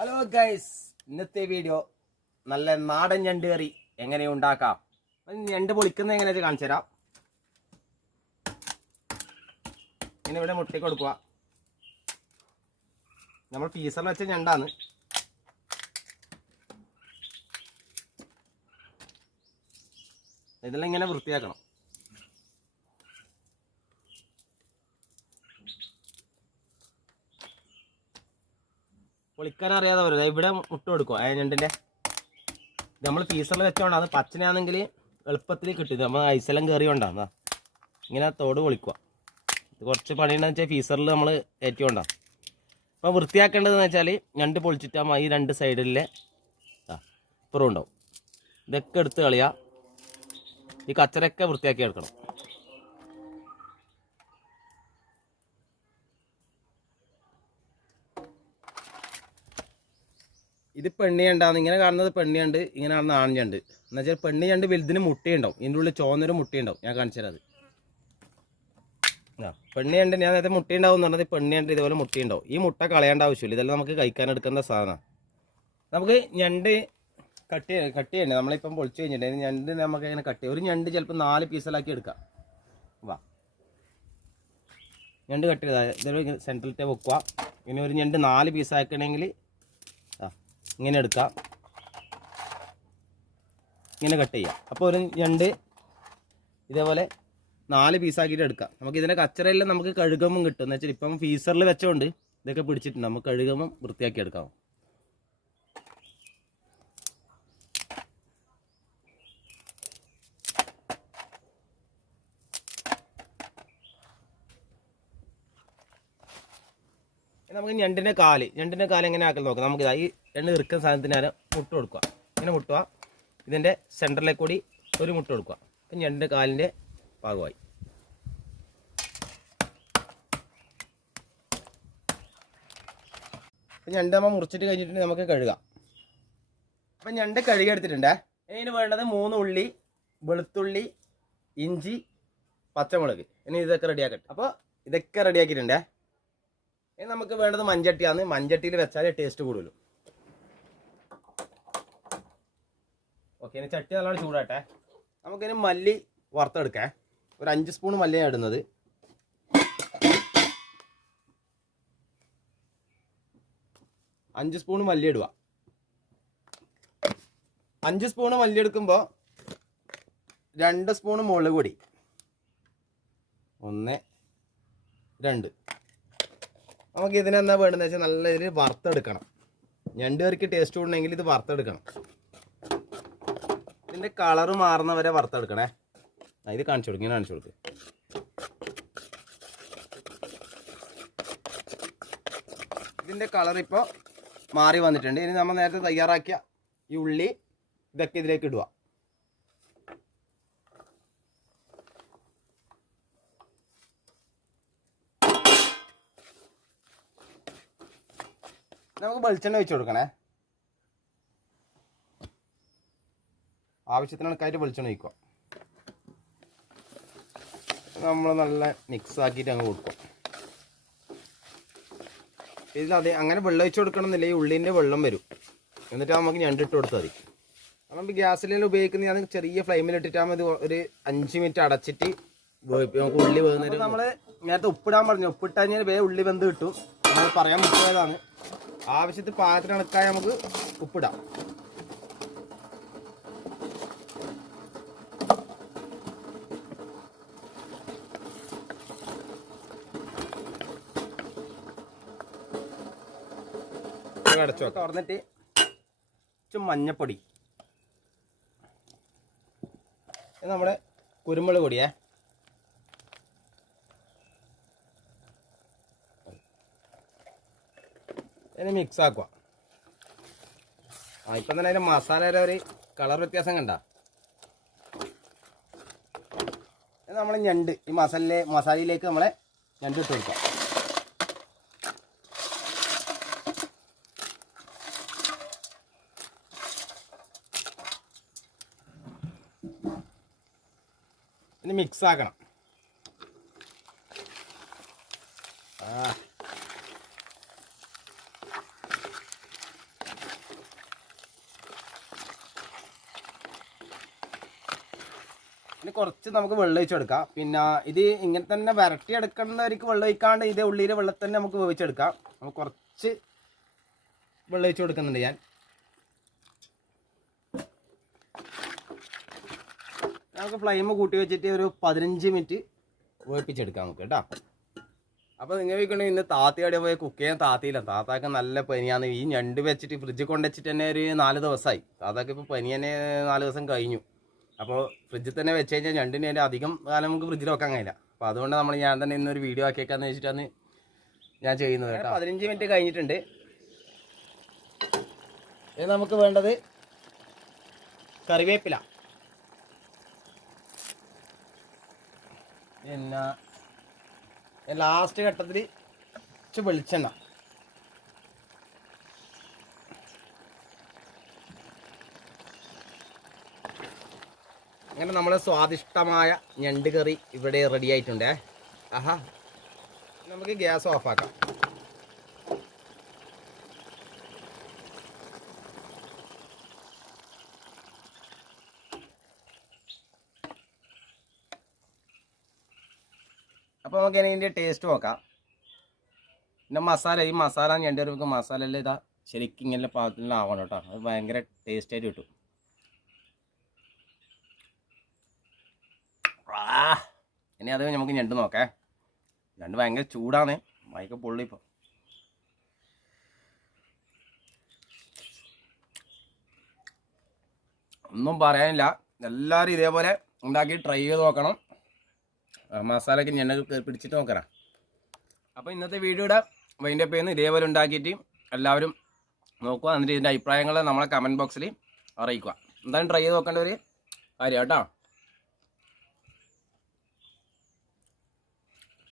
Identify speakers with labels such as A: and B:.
A: Hello guys ഇന്നത്തെ video നല്ല നാടൻ ഞണ്ട് കറി എങ്ങനെ ഉണ്ടാക്കാം? ഞണ്ട് പൊളിക്കുന്നത് എങ്ങനെ കാണിച്ചു തരാം. ഇങ്ങനെ ഇവിടെ മുട്ടി കൊടുക്കുക. നമ്മൾ പീസറിൽ വെച്ച ഞണ്ടാണ്. ഇതെല്ലാം ഇങ്ങനെ വൃത്തിയാക്കണം. പൊളിക്കാൻ അറിയാതെ ഇവിടെ മുട്ട കൊടുക്കും. ആ ഞണ്ടിന്റെ നമ്മൾ ഫീസറിൽ വെച്ചോണ്ട്. അത് പച്ചനാണെങ്കിൽ എളുപ്പത്തിൽ കിട്ടും. നമ്മൾ ഐസെല്ലാം കയറിയോണ്ടാ ഇങ്ങനെ തോട് പൊളിക്കുക ഇത് കുറച്ച് പണിയുണ്ടെന്ന് വെച്ചാൽ ഫീസറിൽ നമ്മൾ ഏറ്റുകൊണ്ടാ അപ്പോൾ വൃത്തിയാക്കേണ്ടതെന്ന് വെച്ചാൽ ഞണ്ട് പൊളിച്ചിട്ടാകുമ്പോൾ ഈ രണ്ട് സൈഡിലെ. ഇപ്പുറം ഉണ്ടാവും. ഇതൊക്കെ എടുത്ത് കളയുക ഈ കച്ചറയൊക്കെ വൃത്തിയാക്കി എടുക്കണം. ഇത് പെണ്ണിയണ്ടാന്ന് ഇങ്ങനെ കാണുന്നത് പെണ്ണിയുണ്ട് ഇങ്ങനെ കാണുന്ന ആൺചണ്ട് എന്ന് വെച്ചാൽ പെണ്ണി ഞണ്ട് വലുതിന് മുട്ടയുണ്ടാവും. ഇതിന്റെ ഉള്ളിൽ ചോന്നൊരു മുട്ടയുണ്ടാവും. ഞാൻ കാണിച്ചു തരാം ആ പെണ്ണിയണ്ട് ഞാൻ നേരത്തെ മുട്ടയുണ്ടാവും എന്ന് പറഞ്ഞത് പെണ്ണിയണ്ട് ഇതുപോലെ മുട്ടയുണ്ടാവും. ഈ മുട്ട കളയേണ്ട ആവശ്യമില്ല. ഇതെല്ലാം നമുക്ക് കഴിക്കാൻ എടുക്കേണ്ട സാധനമാണ് നമുക്ക് ഞണ്ട് കട്ട് കട്ട് ചെയ്യണ്ടേ? നമ്മളിപ്പം പൊളിച്ച് കഴിഞ്ഞിട്ടുണ്ടെങ്കിൽ ഞണ്ട് നമുക്ക് ഇങ്ങനെ കട്ട് ഒരു ഞണ്ട് ചിലപ്പോൾ നാല് പീസിലാക്കി എടുക്കാം. വാ. ഞണ്ട് കട്ട് ചെയ്താൽ ഇതൊരു സെൻട്രലിറ്റേ വെക്കുക. ഇനി ഒരു ഞണ്ട് നാല് പീസാക്കണമെങ്കിൽ ഇങ്ങനെ എടുക്കാം. ഇങ്ങനെ കട്ട് ചെയ്യാം. അപ്പോൾ ഒരു രണ്ട് ഇതേപോലെ നാല് പീസാക്കിയിട്ട് എടുക്കാം. നമുക്ക് ഇതിന്റെ കച്ചറയെല്ലാം നമുക്ക് കഴുകുമ്പം കിട്ടും. എന്ന് വെച്ചാൽ ഇപ്പം ഫീസറിൽ വെച്ചോണ്ട് ഇതൊക്കെ പിടിച്ചിട്ടുണ്ട്. നമുക്ക് കഴുകുമ്പം വൃത്തിയാക്കി എടുക്കാം. നമുക്ക് ഞണ്ടിന്റെ കാൽ ഞണ്ടിന്റെ കാൽ എങ്ങനെ ആക്കൽ നോക്കാം. നമുക്ക് ഈ എണ്ണ ഇറുക്കുന്ന സാധനത്തിന് നേരം മുട്ട കൊടുക്കുക. ഇങ്ങനെ മുട്ടുക. ഇതിന്റെ സെന്ററിലേക്ക് കൂടി ഒരു മുട്ട കൊടുക്കുക. അപ്പം രണ്ട് കാലിന്റെ ഭാഗമായി. അപ്പം ഞണ്ട് നമ്മൾ മുറിച്ചിട്ട് കഴിഞ്ഞിട്ടുണ്ടെങ്കിൽ നമുക്ക് കഴുകാം. അപ്പം ഞണ്ട് കഴുകി എടുത്തിട്ടുണ്ടേ? ഇതിന് വേണ്ടത് മൂന്ന് ഉള്ളി വെളുത്തുള്ളി ഇഞ്ചി പച്ചമുളക്. ഇനി ഇതൊക്കെ റെഡിയാക്കട്ടെ അപ്പോൾ ഇതൊക്കെ റെഡിയാക്കിയിട്ടുണ്ടേ ഇനി നമുക്ക് വേണ്ടത് മഞ്ചട്ടിയാണ് മഞ്ചട്ടിയിൽ വെച്ചാൽ ടേസ്റ്റ് കൂടുതലും. ഓക്കെ ഇനി ചട്ടി നല്ലോണം ചൂടാട്ടെ. നമുക്കിനി മല്ലി വറുത്തെടുക്കാം. ഒരു അഞ്ച് സ്പൂൺ മല്ലിയാണ് ഇടുന്നത്. അഞ്ച് സ്പൂൺ മല്ലി ഇടുക. അഞ്ച് സ്പൂൺ മല്ലി എടുക്കുമ്പോൾ രണ്ട് സ്പൂൺ മുളക് പൊടി. ഒന്ന് രണ്ട്. നമുക്ക് ഇതിനെന്താ വേണ്ടതെന്ന് വെച്ചാൽ നല്ല ഇതിൽ വറുത്തെടുക്കണം. ഞണ്ട് ടേസ്റ്റ് കൂടണമെങ്കിൽ ഇത് വറുത്തെടുക്കണം. ഇതിന്റെ കളറ് മാറുന്നവരെ വറുത്തെടുക്കണേ. ആ, ഇത് കാണിച്ചു കൊടുക്കും കാണിച്ചു കൊടുക്ക്. ഇതിന്റെ കളർ ഇപ്പോ മാറി വന്നിട്ടുണ്ട്. ഇനി നമ്മൾ നേരത്തെ തയ്യാറാക്കിയ ഈ ഉള്ളി ഇതൊക്കെ ഇതിലേക്ക് ഇടുക. നമുക്ക് വെളിച്ചെണ്ണ വെച്ച് കൊടുക്കണേ. ആവശ്യത്തിന് കണക്കായിട്ട് വെളിച്ചെണ്ണ ഒഴിക്കുക. നമ്മൾ നല്ല മിക്സ് ആക്കിയിട്ട് അങ്ങ് കൊടുക്കും ഇതിൽ അതെ അങ്ങനെ വെള്ളം ഒഴിച്ച് കൊടുക്കണമെന്നില്ല ഈ ഉള്ളിന്റെ വെള്ളം വരും. എന്നിട്ട് നമുക്ക് ഞണ്ടിട്ട് കൊടുത്താൽ മതി. നമ്മൾ ഗ്യാസിലെല്ലാം ഉപയോഗിക്കുന്ന ഞാൻ ചെറിയ ഫ്ലെയിമിൽ മതി ഇത് ഒരു അഞ്ച് മിനിറ്റ് അടച്ചിട്ട് നമുക്ക് ഉള്ളി വേകുന്നതിന് നമ്മൾ നേരത്തെ ഉപ്പിടാൻ പറഞ്ഞു. ഉപ്പിട്ട് കഴിഞ്ഞാൽ വേ ഉള്ളി വെന്ത് കിട്ടും. നമ്മൾ പറയാൻ പറ്റിയതാണ് ആവശ്യത്തിൽ പാകത്തിന് കണക്കായി നമുക്ക് ഉപ്പിടാം. തുറന്നിട്ട് മഞ്ഞപ്പൊടി. നമ്മുടെ കുരുമുളക് പൊടിയേ. മിക്സ് ആക്കുക ആ ഇപ്പം തന്നെ അതിന്റെ മസാലയുടെ ഒരു കളർ വ്യത്യാസം കണ്ട. നമ്മൾ ഞണ്ട് ഈ മസാലയിലെ മസാലയിലേക്ക് നമ്മളെ ഞണ്ട് ഇട്ട് കൊടുക്കാം. ഇനി മിക്സ് ആക്കണം ആ. ഇനി കുറച്ച് നമുക്ക് വെള്ളം ഒഴിച്ചെടുക്കാം. പിന്നെ ഇത് ഇങ്ങനെ തന്നെ വരട്ടി എടുക്കുന്നവർക്ക് വെള്ളം ഒഴിക്കാണ്ട് ഇതേ ഉള്ളിയിലെ വെള്ളം തന്നെ നമുക്ക് വേവിച്ചെടുക്കാം. നമുക്ക് കുറച്ച് വെള്ളം ഒഴിച്ച് കൊടുക്കുന്നുണ്ട് ഞാൻ. നമുക്ക് ഫ്ലെയിം കൂട്ടി വെച്ചിട്ട് ഒരു പതിനഞ്ച് മിനിറ്റ് വേപ്പിച്ചെടുക്കാം നമുക്ക് കേട്ടോ. അപ്പോൾ നിങ്ങൾ ചോദിക്കണേ ഇന്ന് താത്തയുടെ പോയി? കുക്ക് ചെയ്യാൻ താത്തിയില്ല. താത്താക്ക് നല്ല പനിയാണ്. ഈ ഞണ്ട് വെച്ചിട്ട് ഫ്രിഡ്ജിൽ കൊണ്ടുവച്ചിട്ട് തന്നെ ഒരു നാല് ദിവസമായി താത്താക്ക് ഇപ്പോൾ പനി തന്നെ നാല് ദിവസം കഴിഞ്ഞു. അപ്പോൾ ഫ്രിഡ്ജിൽ തന്നെ വെച്ച് കഴിഞ്ഞാൽ ഞണ്ടിന് അതിന്റെ അധികം കാലം നമുക്ക് ഫ്രിഡ്ജിൽ വെക്കാൻ കഴിയില്ല. അപ്പോൾ അതുകൊണ്ട് നമ്മൾ ഞാൻ തന്നെ ഇന്നൊരു വീഡിയോ ആക്കിയേക്കാന്ന് വെച്ചിട്ടാണ് ഞാൻ ചെയ്യുന്നത് കേട്ടോ. പതിനഞ്ച് മിനിറ്റ് കഴിഞ്ഞിട്ടുണ്ട്. ഇത് നമുക്ക് വേണ്ടത് കറിവേപ്പില. പിന്നെ ലാസ്റ്റ് ഘട്ടത്തിൽ കുറച്ച് വെളിച്ചെണ്ണ. അങ്ങനെ നമ്മളെ സ്വാദിഷ്ടമായ ഞണ്ട് കറി ഇവിടെ റെഡി ആയിട്ടുണ്ടേ. ആഹാ. നമുക്ക് ഗ്യാസ് ഓഫാക്കാം അപ്പോൾ നമുക്ക് ഇതിന്റെ ടേസ്റ്റ് നോക്കാം. പിന്നെ മസാല ഈ മസാല ഞണ്ട് വരുമ്പോൾ മസാല എല്ലാം ഇതാ ശരിക്കും ഇങ്ങനെ പാകത്തിലാവണം കേട്ടോ അത് ഭയങ്കര ടേസ്റ്റായിട്ട് കിട്ടും. ഇനി അത് നമുക്ക് ഞണ്ട് നോക്കേ. ഞണ്ട് ഭയങ്കര ചൂടാണ്. മയക്ക പൊള്ളി ഇപ്പോൾ ഒന്നും പറയാനില്ല. എല്ലാവരും ഇതേപോലെ ഉണ്ടാക്കി ട്രൈ ചെയ്ത് നോക്കണം. മസാലയൊക്കെ ഞാൻ പിടിച്ചിട്ട് നോക്കണം അപ്പോൾ ഇന്നത്തെ വീഡിയോയുടെ വൈൻഡ് അപ്പ് ചെയ്യുന്ന ഇതേപോലെ ഉണ്ടാക്കിയിട്ട് എല്ലാവരും നോക്കുക. എന്നിട്ട് ഇതിന്റെ അഭിപ്രായങ്ങൾ നമ്മളെ കമന്റ് ബോക്സിൽ അറിയിക്കുക. എന്തായാലും ട്രൈ ചെയ്ത് നോക്കേണ്ട ഒരു കാര്യം കേട്ടോ.